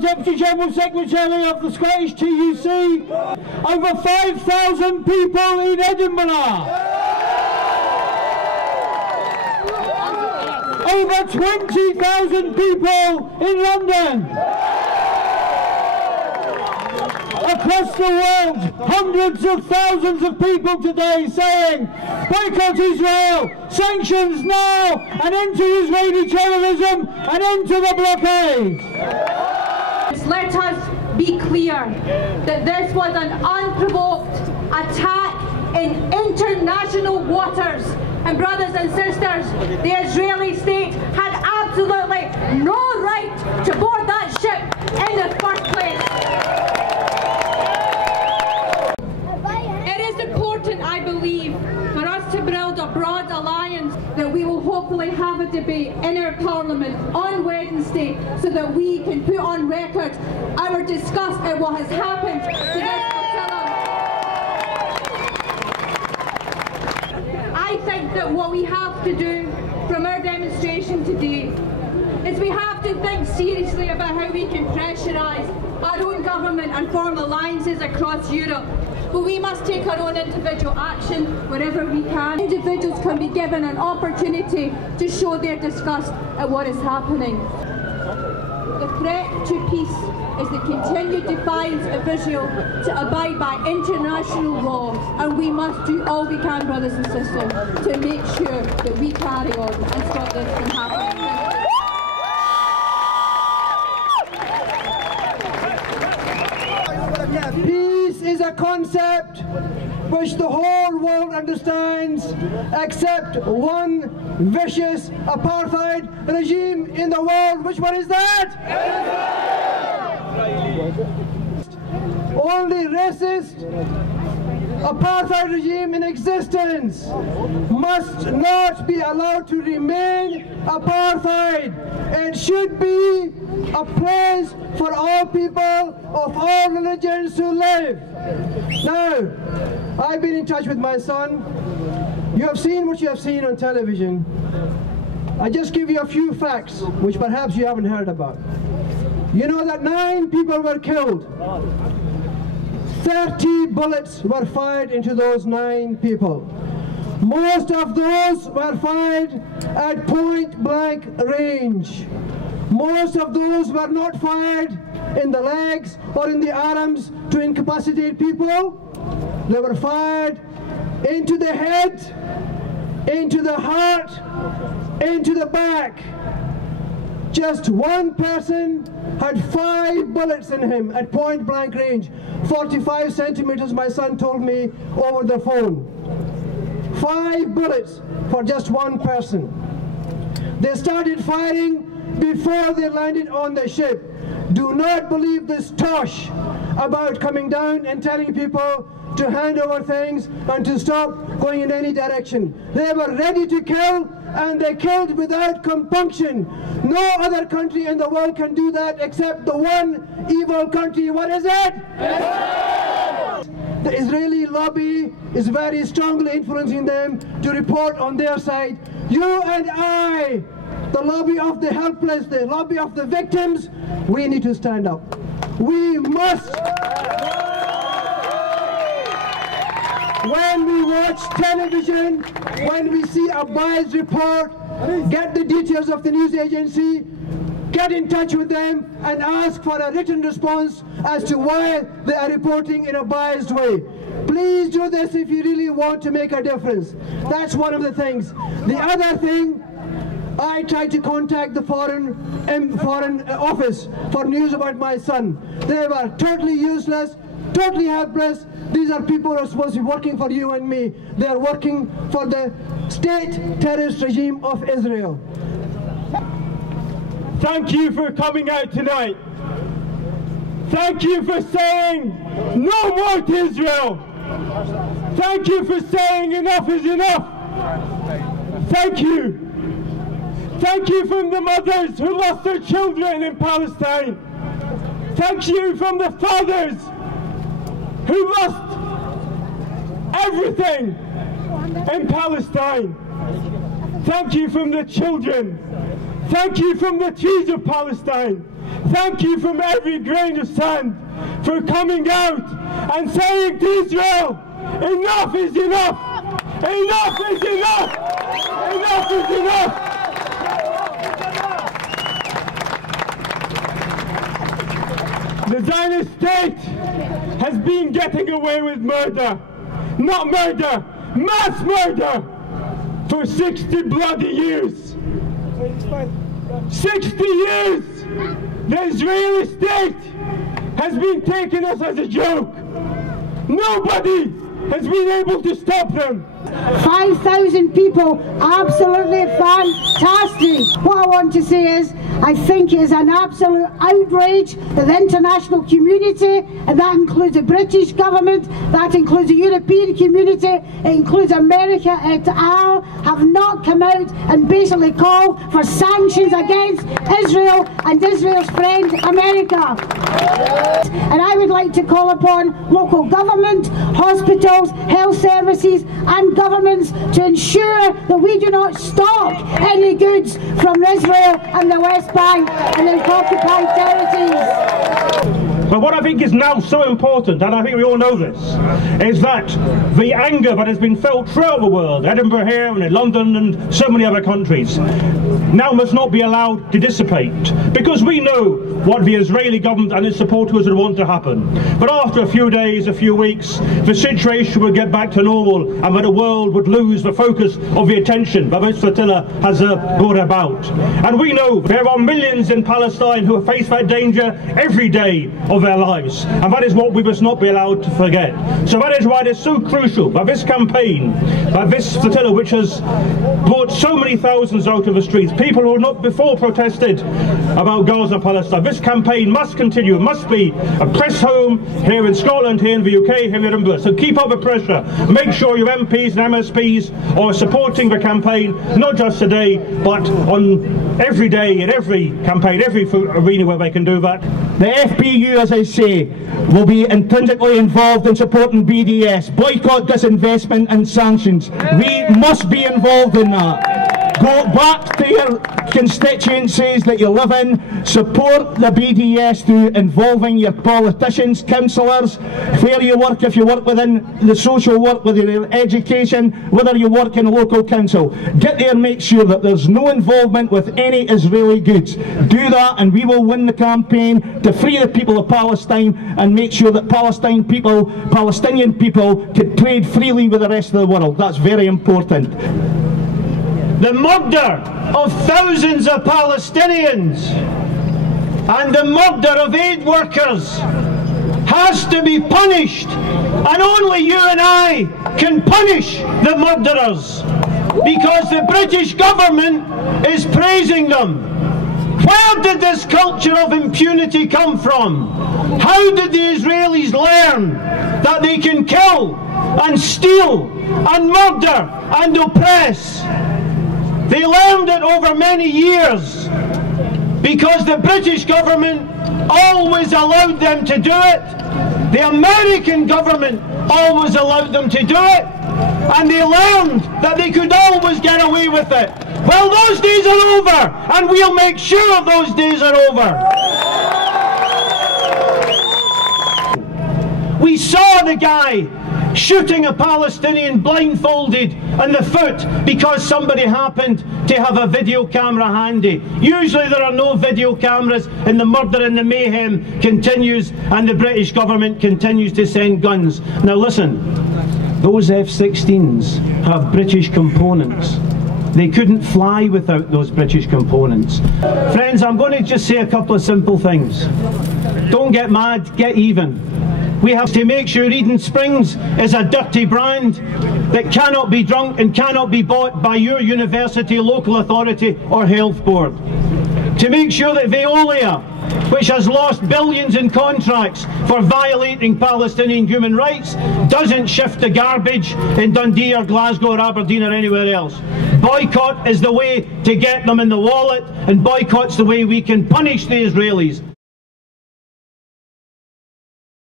Deputy General Secretary of the Scottish TUC. Over 5,000 people in Edinburgh. Over 20,000 people in London. Across the world, hundreds of thousands of people today saying, boycott Israel, sanctions now, an end to Israeli terrorism, an end to the blockade. Let us be clear that this was an unprovoked attack in international waters. And brothers and sisters, the Israeli state had absolutely no right to board that ship in the first place. It is important, I believe, for us to build a broad alliance that we will hopefully have a debate in our Parliament on Wednesday so that we can put on record our disgust at what has happened to this flotilla. I think that what we have to do from our demonstration today is we have to think seriously about how we can pressurise our own government and form alliances across Europe. But we must take our own individual action wherever we can. Individuals can be given an opportunity to show their disgust at what is happening. The threat to peace is the continued defiance of Israel to abide by international law, and we must do all we can, brothers and sisters, to make sure that we carry on and stop this from happening. Peace is a concept which the whole world understands, except one vicious apartheid regime in the world. Which one is that? Only racist apartheid regime in existence must not be allowed to remain apartheid. It should be a place for all people of all religions to live. Now, I've been in touch with my son. You have seen what you have seen on television. I just give you a few facts which perhaps you haven't heard about. You know that 9 people were killed. 30 bullets were fired into those 9 people. Most of those were fired at point-blank range. Most of those were not fired in the legs or in the arms to incapacitate people. They were fired into the head, into the heart, into the back. Just one person had 5 bullets in him at point-blank range. 45 centimeters, my son told me over the phone. 5 bullets for just one person. They started firing before they landed on the ship. Do not believe this tosh about coming down and telling people to hand over things and to stop going in any direction. They were ready to kill, and they killed without compunction. No other country in the world can do that except the one evil country. What is it? The Israeli lobby is very strongly influencing them to report on their side. You and I, the lobby of the helpless, the lobby of the victims, we need to stand up. We must. When we watch television, when we see a biased report, get the details of the news agency, get in touch with them and ask for a written response as to why they are reporting in a biased way. Please do this if you really want to make a difference. That's one of the things. The other thing, I tried to contact the foreign office for news about my son. They were totally useless, totally helpless. These are people who are supposed to be working for you and me. They are working for the state terrorist regime of Israel. Thank you for coming out tonight. Thank you for saying no more to Israel. Thank you for saying enough is enough. Thank you. Thank you from the mothers who lost their children in Palestine. Thank you from the fathers who lost everything in Palestine. Thank you from the children. Thank you from the trees of Palestine. thank you from every grain of sand for coming out and saying to Israel, enough is enough! Enough is enough! Enough is enough! The Zionist state has been getting away with murder. Not murder, mass murder! For 60 bloody years. 60 years! The Israeli state has been taking us as a joke. Nobody has been able to stop them. 5,000 people, absolutely fantastic. What I want to say is, I think it is an absolute outrage that the international community, and that includes the British government, that includes the European community, it includes America et al., have not come out and basically called for sanctions against Israel and Israel's friend America. And I would like to call upon local government, hospitals, health services and governments to ensure that we do not stock any goods from Israel and the West Bank and the occupied territories. But what I think is now so important, and I think we all know this, is that the anger that has been felt throughout the world, Edinburgh here and in London and so many other countries, now must not be allowed to dissipate, because we know what the Israeli government and its supporters would want to happen. But after a few days, a few weeks, the situation would get back to normal and that the world would lose the focus of the attention that this flotilla has brought about. And we know there are millions in Palestine who face that danger every day of their lives, and that is what we must not be allowed to forget. So that is why it is so crucial that this campaign, that this flotilla, which has brought so many thousands out of the streets, people who had not before protested about Gaza and Palestine, this campaign must continue. It must be a press home here in Scotland, here in the UK, here in Edinburgh. So keep up the pressure. Make sure your MPs and MSPs are supporting the campaign, not just today, but on every day, in every campaign, every arena where they can do that. The FPU, as I say, will be intrinsically involved in supporting BDS, boycott, disinvestment and sanctions. We must be involved in that. Go back to your constituencies that you live in, support the BDS through involving your politicians, councillors, where you work, if you work within the social work, whether your education, whether you work in a local council. Get there and make sure that there's no involvement with any Israeli goods. Do that and we will win the campaign to free the people of Palestine and make sure that Palestinian people can trade freely with the rest of the world. That's very important. The murder of thousands of Palestinians and the murder of aid workers has to be punished, and only you and I can punish the murderers, because the British government is praising them. Where did this culture of impunity come from? How did the Israelis learn that they can kill and steal and murder and oppress? They learned it over many years because the British government always allowed them to do it. The American government always allowed them to do it. And they learned that they could always get away with it. Well, those days are over, and we'll make sure those days are over. We saw the guy shooting a Palestinian blindfolded in the foot because somebody happened to have a video camera handy. Usually there are no video cameras, and the murder and the mayhem continues, and the British government continues to send guns. Now listen, those F-16s have British components. They couldn't fly without those British components. Friends, I'm going to just say a couple of simple things. Don't get mad, get even. We have to make sure Eden Springs is a dirty brand that cannot be drunk and cannot be bought by your university, local authority or health board. To make sure that Veolia, which has lost billions in contracts for violating Palestinian human rights, doesn't shift the garbage in Dundee or Glasgow or Aberdeen or anywhere else. Boycott is the way to get them in the wallet, and boycott's the way we can punish the Israelis.